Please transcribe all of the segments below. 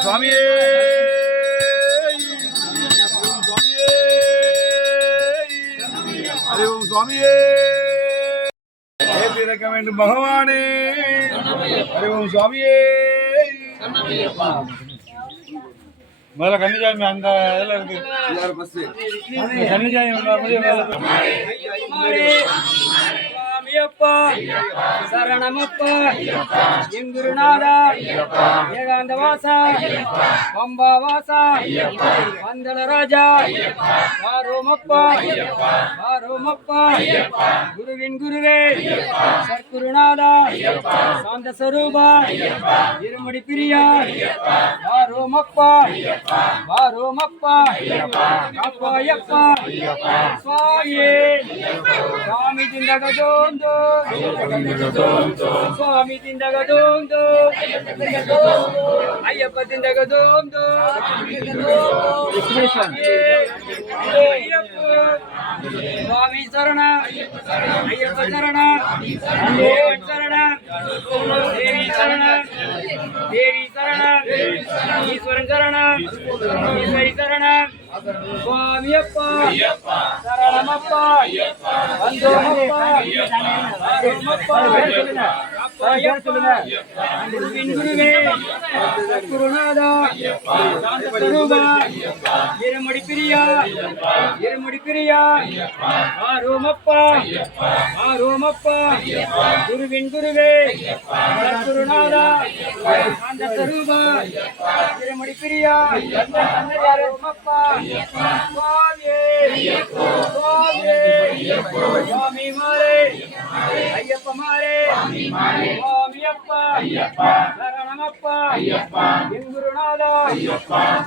சுவாமியே ஹரி ஓம் சுவாமியே ஏற்றி வேண்டும் பகவானே ஹரி ஓம் சுவாமியே முதல்ல கன்னிஜாமி அந்த இதுல இருக்கு கன்னிஜாமி ஐயப்பா. சரணமப்பா எங்குருநாதா ஏகாந்த வாசா பம்பா வாசா பந்தள ராஜா வாரோமப்பா. வாரோமப்பா. குருவின் குருவே. சற்குருநாதா சாந்த சரூபா இருமடி பிரியா. வாரோமப்பா. வாரோமப்பா. அப்பாயப்பா சுவாமியே. சுவாமி திண்டகதோந்தோ சுவாமி திண்டகதோந்தோ ஐயப்ப திண்டகதோந்தோ சுவாமி சரண ஐயப்ப சரண தேவன் சரண தேவி சரண தேவி சரண ஈஸ்வரன் சரண ஈஸ்வரி சரண சுவாமியப்பா சரணமப்பா. வந்தோமப்பா. அருமப்பா குருவின் குருவே. குருநாதா. சாந்த சுரூபா இருமுடி பிரியா இருமுடி பிரியா ஆரோமப்பா. ஆரோமப்பா. குருவின் குருவே. குருநாதா. சாந்த சுரூபா இருமுடி பிரியா. ஆரோமப்பா சுவாமியே. சுவாமியே. சுவாமி மாரே ஐயப்ப மாரே சுவாமியப்பா சரணமப்பா எங்குருநாதா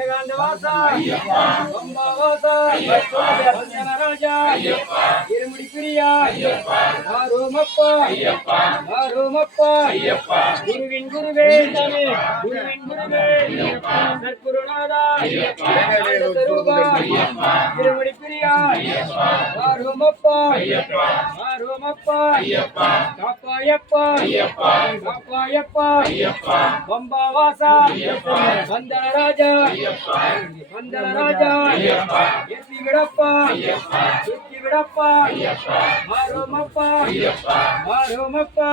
ஏகாந்த வாசா பம்பா வாசா வந்தன ராஜா இருமுடி பிரியா ஆரோமப்பா. ஆரோமப்பா. குருவின் குருவே. குருவின் குருவே. சற்குருநாதா சரூபா இருமுடி பிரியா ஆரோமப்பா. ஆரோமப்பா காப்பாயப்பா. காப்பாயப்பா. பம்பா வாசா வந்தன ராஜா வந்தன ராஜா எத்தி விடப்பா சுத்தி விடப்பா ஆரோமப்பா ஆரோமப்பா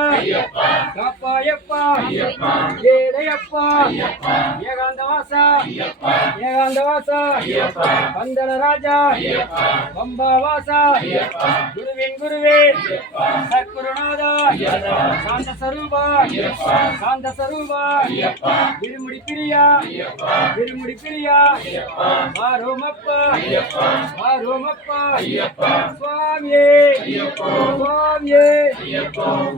காப்பாயப்பா ஏழையப்பா ஏகாந்த வாசா ஏகாந்த வாசா வந்தன ராஜா பம்பா வாசா குருவின் குருவே சத்குருநாதா சாந்த சரூபா சாந்த சரூபா இருமுடி பிரியா இருமுடி பிரியா ஆரோமப்பா சுவாமியே சுவாமியே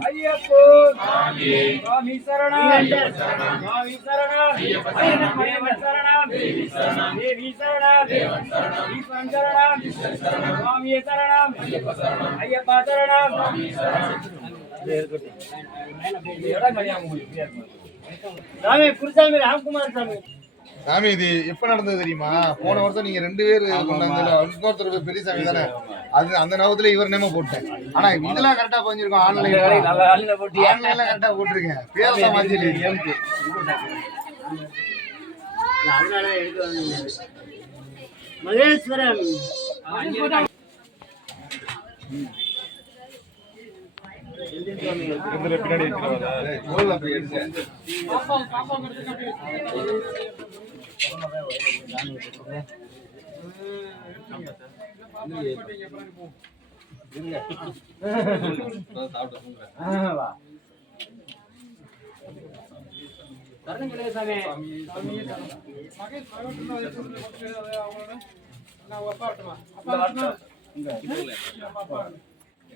ஐயப்போ சுவாமி சரணம் சுவாமி சரணம் தேவன் சரணம் தேவி சரணம் ஈஸ்வரன் சரணம் சுவாமியே சரணம் ஐயப்பா சரணம் சாமி குருசாமி ராம்குமார் சாமி சாமி இது எப்ப நடந்தது தெரியுமா? போன வருஷம் நீங்க ரெண்டு பேர் இன்னொருத்தர் பெரிய சாமி தானே? அது அந்த நவத்துல இவர் நேம போட்டேன். ஆனா இதெல்லாம் கரெக்டா பதிஞ்சிருக்கோம் ஆன்லைன் ஆன்லைன்ல கரெக்டா போட்டிருக்கேன். பேரெல்லாம் மாத்தி மகேஸ்வரன். பின்னாடி இருக்கிறவங்க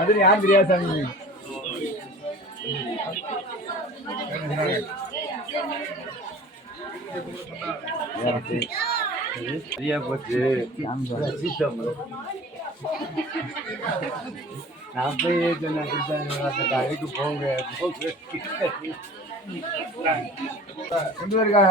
அது யார் பிரியாசாமி சரியா போச்சு. சீத்தம் நான் போய் சொன்னேன் கடைக்கு போங்க. போங்க. ரெண்டு பேருக்கா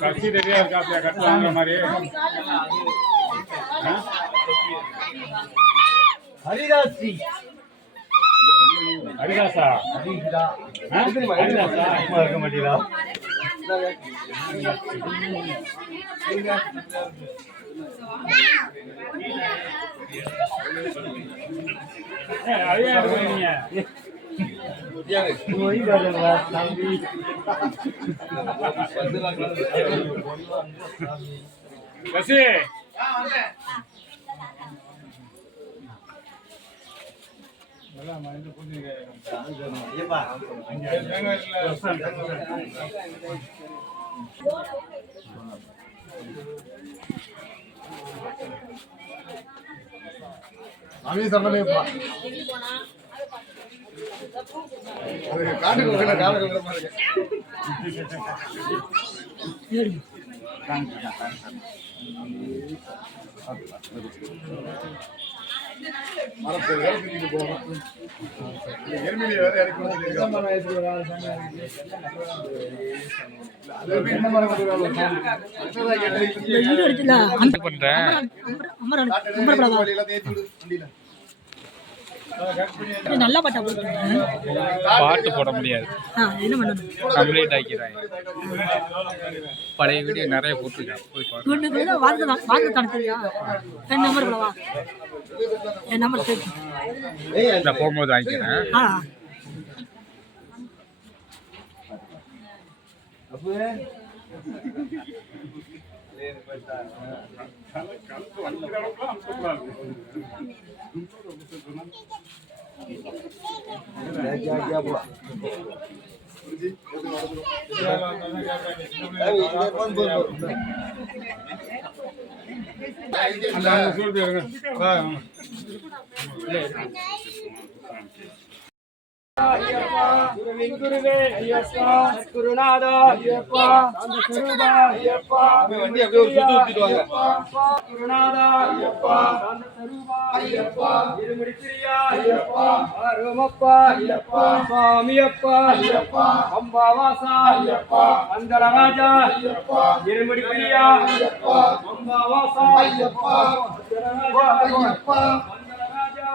கட்சி ரெடியா இருக்காப்ல கட்டு வாங்குற மாதிரி? ஹரிதாஸ்ரீ. ஹரிதாசா? ஹரிதாசா இருக்க மாட்டீங்களா? கசி அவையும் சொல்லலையப்பா அது நல்லா பாட்டா பாட்டு போட முடியாது. கம்ப்ளீட் ஆக்கிறாங்க பழைய வீடியோ நிறைய போட்டிருக்கேன் கணக்கு என் நம்பர் சேர்த்து நான் போகும்போது வாங்கிக்கிறேன் ஆ குருவே சொல்லிட்டு குருநாதா ஐயப்பா. ஐயப்பா. வண்டி அப்படியே ஒரு சுத்து சுத்திட்டு வாங்க. ஐயப்பா. குருநாதா ஐயப்பா. அந்த சரூபா ஐயப்பா. இருமுடித்திரியா ஐயப்பா. அருமப்பா ஐயப்பா. சுவாமியப்பா. ஐயப்பா. அம்பாவாசா. ஐயப்பா. அந்தரராஜா. ஐயப்பா. இருமுடித்திரியா ஐயப்பா. அம்பாவாசா. ஐயப்பா. ஐயப்பா.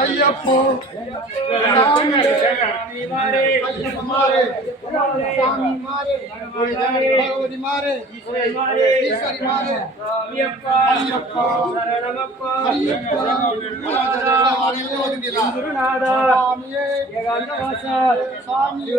ஐயப்போ. பகவதி மாறு ஈஸ்வரி மாறு ஐயப்பா. சாமியே சாமியே